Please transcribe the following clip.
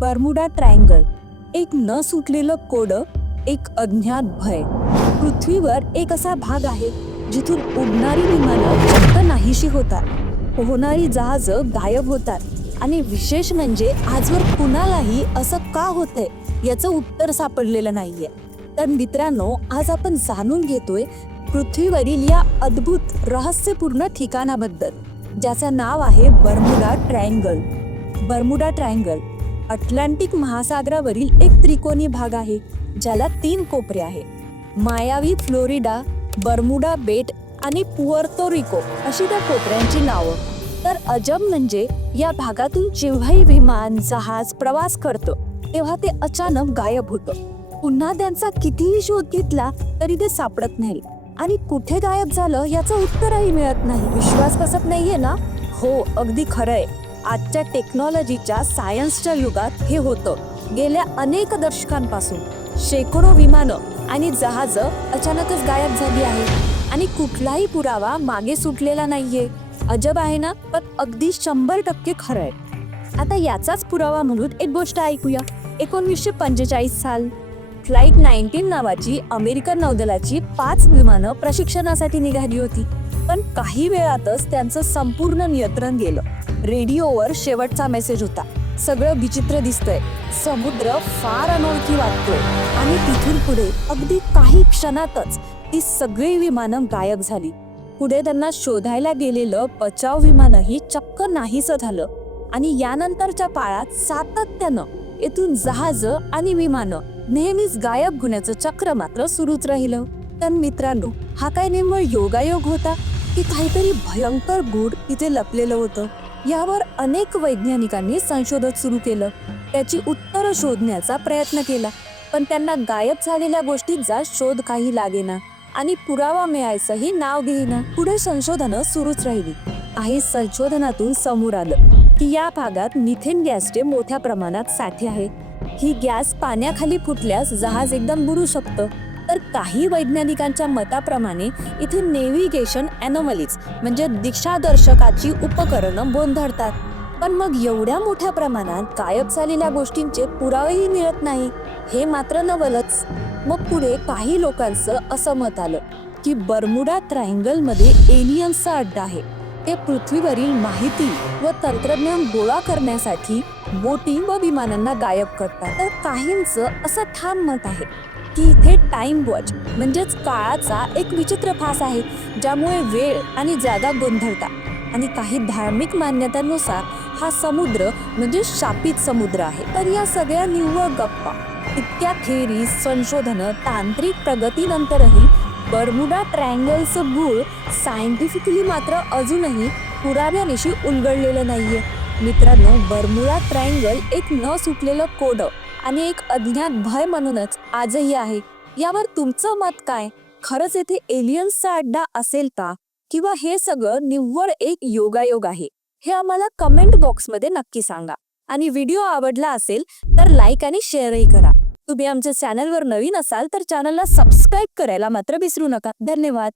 Bermuda triangle. एक न सुटलेलं code एक अज्ञात भय. पृथ्वीवर एक असा भाग आहे जिथून उडणारी विमानं फक्त नाहीशी होतात. पोहणारी जहाजं गायब होतात. आणि विशेष म्हणजे आजवर कुणालाही असं का होतंय याचं उत्तर सापडलेलं नाहीये. तर मित्रांनो आज आपण जाणून घेतोय पृथ्वीवरील या अद्भुत रहस्यपूर्ण ठिकाणाबद्दल ज्याचं नाव आहे Bermuda triangle. Bermuda triangle Atlantic महासागरावरील एक त्रिकोणी भाग आहे ज्याला तीन कोपरे आहे मायावी फ्लोरिडा बर्मुडा बेट आणि पुअर्तो रिको अशी त्या कोपऱ्यांची नावं. तर अजब म्हणजे या भागातून जेव्हाही विमान जहाज प्रवास करतो तेव्हा ते अचानक गायब होतं. पुन्हा त्यांचा कितीही शोध घेतला तरी ते सापडत नाही. आणि कुठे गायब झालं याचं उत्तरही मिळत नाही. विश्वास बसत नाहीये ना? हो अगदी खरंय. आजच्या टेक्नॉलॉजीच्या सायन्सच्या युगात हे होतं. गेल्या अनेक दशकांपासून शेकडो विमानं आणि जहाजं अचानकच गायब झाली आहेत. आणि कुठलाही पुरावा मागे सुटलेला नाहीये. अजब आहे ना पण अगदी शंभर टक्के खरं आहे आता याचाच पुरावा म्हणून एक गोष्ट ऐकूया. एकोणवीसशे पंचेचाळीस साल. फ्लाईट नाईन्टीन नावाची अमेरिकन नौदलाची पाच विमानं प्रशिक्षणासाठी निघाली होती. पण काही वेळातच त्यांचं संपूर्ण नियंत्रण गेलं. रेडिओवर शेवटचा मेसेज होता. सगळं विचित्र दिसतंय. समुद्र फार अनोळखी वाटतोय. आणि तिथून पुढे अगदी काही क्षणातच ती सगळी विमानं गायब झाली. पुढे त्यांना शोधायला गेलेलं बचाव विमानही चक्क नाहीसं झालं. आणि यानंतरच्या काळात सातत्यानं येथून जहाज आणि विमानं नेहमीच गायब होण्याचं चक्र मात्र सुरूच राहिलं. तर मित्रांनो हा काय नेमळ योगायोग होता? की काहीतरी भयंकर गूढ तिथे लपलेलं होतं. यावर अनेक वैज्ञानिकांनी संशोधन सुरू केलं. त्याची उत्तरं शोधण्याचा प्रयत्न केला. पण त्यांना गायब झालेल्या गोष्टींचा शोध काही लागेना आणि पुरावा मिळायचंही नाव घेईना. पुढे संशोधनं सुरूच राहिली. काही संशोधनातून समोर आलं की या भागात मिथेन गॅसचे मोठ्या प्रमाणात साठे आहे. ही गॅस पाण्याखाली फुटल्यास जहाज एकदम बुडू शकतं. तर काही वैज्ञानिकांच्या मताप्रमाणे इथे नेव्हिगेशन ॲनोमलीज म्हणजे दिशादर्शकाची उपकरणं गोंधळतात. पण मग एवढ्या मोठ्या प्रमाणात गायब झालेल्या गोष्टींचे पुरावेही मिळत नाही. हे मात्र नवलच. मग पुढे काही लोकांचं असं मत आलं की बर्मुडा ट्रायंगलमध्ये एलियन्सचा अड्डा आहे. ते पृथ्वीवरील माहिती व तंत्रज्ञान गोळा करण्यासाठी बोटी व विमानांना गायब करतात. तर काहींचं असं ठाम मत आहे. की इथे टाइम वॉच म्हणजेच काळाचा एक विचित्र फास आहे ज्यामुळे वेळ आणि जागा गोंधळतात आणि काही धार्मिक मान्यतांनुसार हा समुद्र म्हणजे शापित समुद्र आहे. तर या सगळ्या निव्वळ गप्पा इतक्या थेरी संशोधनं तांत्रिक प्रगतीनंतरही बर्मुडा ट्रँगलचं गूळ सायंटिफिकली मात्र अजूनही पुराव्यानिशी उलगडलेलं नाहीये. मित्रांनो बर्मुडा ट्रँगल एक न सुटलेलं कोडं आणि एक अज्ञात भय म्हणूनच आजही आहे. यावर तुमचं मत काय? खरंच येथे एलियन्सचा अड्डा असेल का? किंवा हे सगळं निव्वळ एक योगायोग आहे? हे आम्हाला कमेंट बॉक्समध्ये नक्की सांगा. आणि व्हिडिओ आवडला असेल तर लाईक आणि शेअरही करा. तुम्ही आमच्या चॅनलवर नवीन असाल तर चॅनलला सबस्क्राईब करायला मात्र विसरू नका. धन्यवाद.